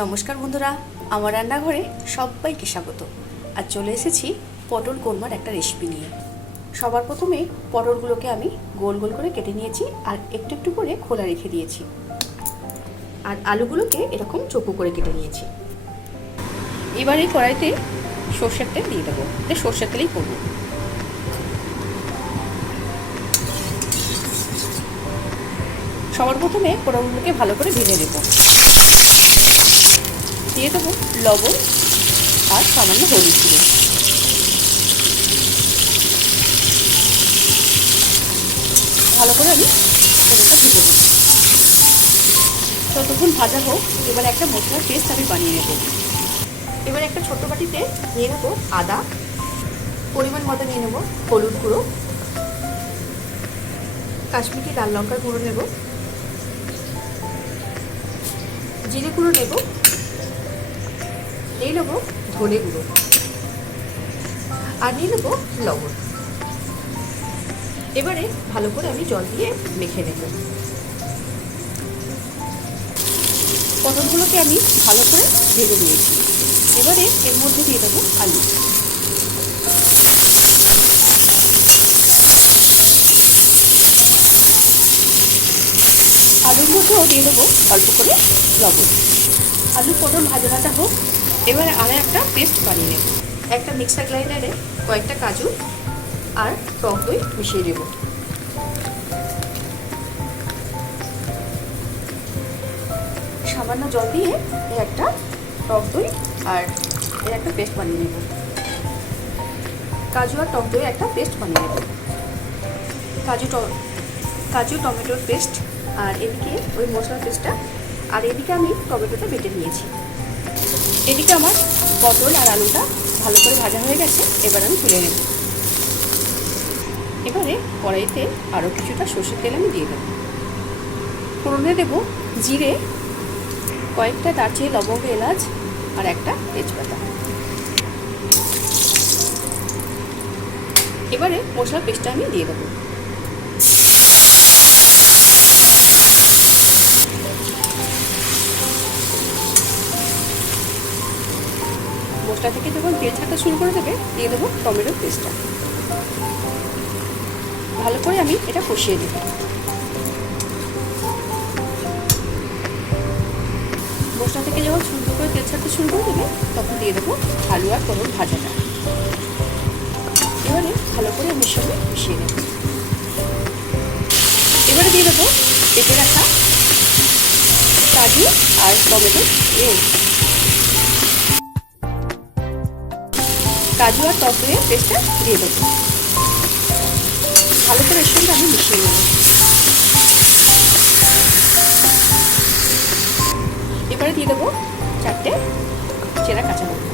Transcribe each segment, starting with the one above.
নমস্কার বন্ধুরা, আমার রান্নাঘরে সবাইকে স্বাগত। আজ চলে এসেছি পটল কোরমার একটা রেসিপি নিয়ে। সবার প্রথমে পটলগুলোকে আমি গোল গোল করে কেটে নিয়েছি আর একটু একটু করে খোলা রেখে দিয়েছি। আর আলুগুলোকে এরকম চৌকো করে কেটে নিয়েছি। এবার এই কড়াইতে সর্ষের তেল দিয়ে দেবো, সর্ষের তেলেই করবো। সবার প্রথমে পটলগুলোকে ভালো করে ভেজে নেব। দিয়ে দেবো লবণ আর সামান্য হলুদ গুঁড়ো। ভালো করে আমি পটলটা ভেজে নেব। যতক্ষণ ভাজা হোক, এবার একটা মশলার পেস্ট আমি বানিয়ে নেব। এবার একটা ছোট বাটিতে নিয়ে নেবো আদা, পরিমাণ মতো নিয়ে নেবো হলুদ গুঁড়ো, কাশ্মীরি লাল লঙ্কার গুঁড়ো নেব, জিরে গুঁড়ো নেব, নিয়ে নেবো ধনে গুঁড়ো আর নিয়ে নেবো লবণ। এবারে ভালো করে আমি জল দিয়ে মেখে নেব। পটলগুলোকে আমি ভালো করে ভেজে নিয়েছি। এবারে এর মধ্যে দিয়ে দেবো আলু। আলুর মধ্যেও দিয়ে দেবো অল্প করে লবণ। আলু পটল ভাজা ভাজা হোক। এবারে আর একটা পেস্ট বানিয়ে নেব। একটা মিক্সার গ্রাইন্ডারে কয়েকটা কাজু আর টক দই মিশিয়ে দেব। সামান্য জল দিয়ে এর একটা টক দই আর এর একটা পেস্ট বানিয়ে নেব। কাজু আর টক দই একটা পেস্ট বানিয়ে নেব। কাজু টমেটোর পেস্ট আর এদিকে ওই মশলার পেস্টটা, আর এদিকে আমি টমেটোটা বেটে নিয়েছি। এদিকে আমার পটল আর আলুটা ভালো করে ভাজা হয়ে গেছে। এবার আমি তুলে নেব। এবারে কড়াইতে আরও কিছুটা সর্ষের তেল আমি দিয়ে দেবো। ফোড়নে দেবো জিরে, কয়েকটা দারচিনি, লবঙ্গ, এলাচ আর একটা তেজপাতা। এবারে মশলার পেস্টটা আমি দিয়ে দেবো। মশলা থেকে যখন তেল ছাড়তে শুরু করে দেবে, দিয়ে দেবো টমেটোর পেস্টটা। ভালো করে আমি এটা কষিয়ে দেব। মশলা থেকে যখন সুন্দর করে তেল ছাড়তে শুরু করে দেবে, তখন দিয়ে দেবো আলু আর পটল ভাজাটা। এবারে ভালো করে আমি সঙ্গে মিশিয়ে নেব। এবারে দিয়ে দেবো পেঁপে রাখা কাজু আর টমেটো কাজু আর টক দইয়ের পেস্টটা দিয়ে দেবো। ভালো করে এর সঙ্গে আমি মিশিয়ে নেব। এবারে দিয়ে দেবো 4টে চেরা কাঁচা লঙ্কা।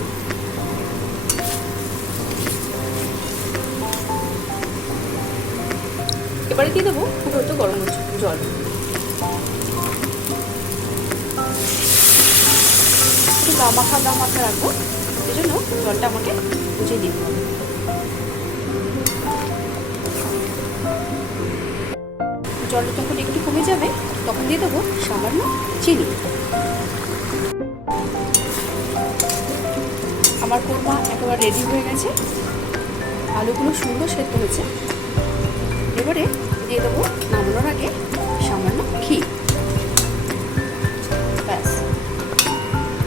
এবারে দিয়ে দেবো ফুটন্ত গরম জল। একটু গা মাখা রাখবো, সেই জন্য জলটা আমাকে বুঝিয়ে দিতে হবে। জলটা যখন একটু কমে যাবে, তখন দিয়ে দেবো সামান্য চিনি। আমার কোরমা একেবারে রেডি হয়ে গেছে। আলুগুলো সুন্দর সেদ্ধ হয়েছে। এবারে দিয়ে দেবো নামানোর আগে সামান্য ঘি। ব্যাস,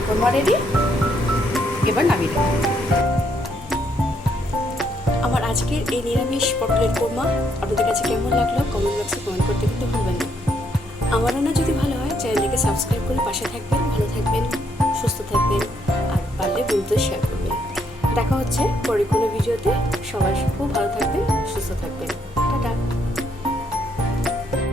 কোরমা রেডি। এবার নামিয়ে দেবো। আমার আজকের এই নিরামিষ পটলের কোরমা আপনাদের কাছে কেমন লাগলো কমেন্ট বক্সে কমেন্ট করতে কিন্তু ভুলবেন না। আমার রান্না যদি ভালো হয়, চ্যানেলটিকে সাবস্ক্রাইব করে পাশে থাকবেন। ভালো থাকবেন, সুস্থ থাকবেন, আর পারলে বন্ধুদের শেয়ার করবেন। দেখা হচ্ছে পরের কোনো ভিডিওতে। সবাই খুব ভালো থাকবেন, সুস্থ থাকবেন। টাটা।